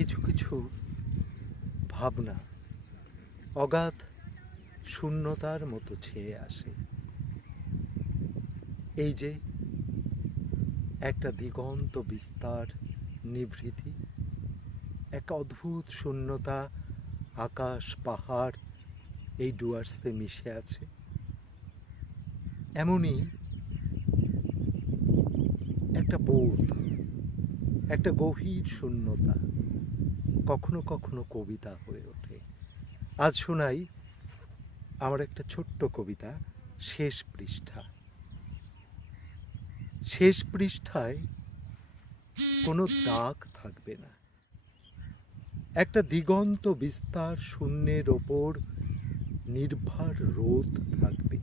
কিছু কিছু ভাবনা অগাধ শূন্যতার মতো ছেয়ে আসে। এই যে একটা দিগন্ত বিস্তার নিভৃতি, এক অদ্ভুত শূন্যতা, আকাশ, পাহাড়, এই ডুয়ার্সতে মিশে আছে। এমনই একটা বোধ, একটা গভীর শূন্যতা। কখনো কখনো কবিতা হয়ে ওঠে। আজ শোনাই আমার একটা ছোট্ট কবিতা, শেষ পৃষ্ঠা। শেষ পৃষ্ঠায় কোনো দাগ থাকবে না। একটা দিগন্ত বিস্তার শূন্যের ওপর নির্ভর রোদ থাকবে।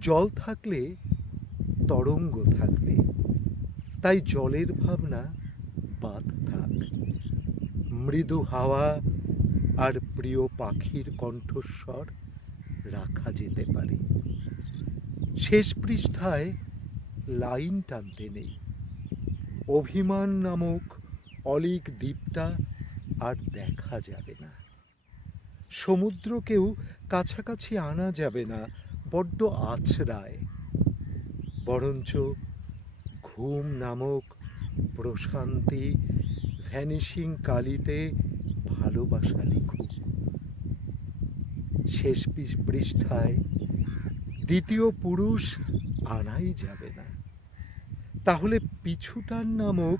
জল থাকলে তরঙ্গ থাকবে। তাই জলের ভাবনা বাদ থাক। মৃদু হাওয়া আর প্রিয় পাখির কণ্ঠস্বর রাখা যেতে পারে। শেষ পৃষ্ঠায় লাইন টানতে নেই। অভিমান নামক অলিক দ্বীপটা আর দেখা যাবে না। সমুদ্রকেও কাছাকাছি আনা যাবে না, বড্ড আছড়ায়। বরঞ্চ ঘুম নামক প্রশান্তি ভ্যানিশিং কালিতে ভালোবাসা লিখুক। শেষ পৃষ্ঠায় দ্বিতীয় পুরুষ আনাই যাবে না। তাহলে পিছুটান নামক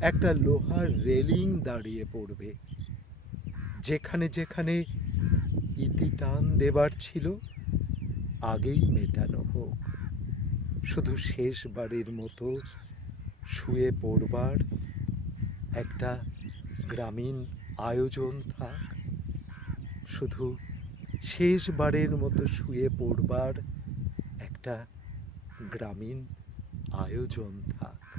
একটা লোহার রেলিং দাঁড়িয়ে পড়বে। যেখানে যেখানে ইতি টান দেবার ছিল, আগেই মেটানো হোক। শুধু শেষবারের মতো শুয়ে পড়বার একটা গ্রামীণ আয়োজন থাক। শুধু শেষবারের মতো শুয়ে পড়বার একটা গ্রামীণ আয়োজন থাক।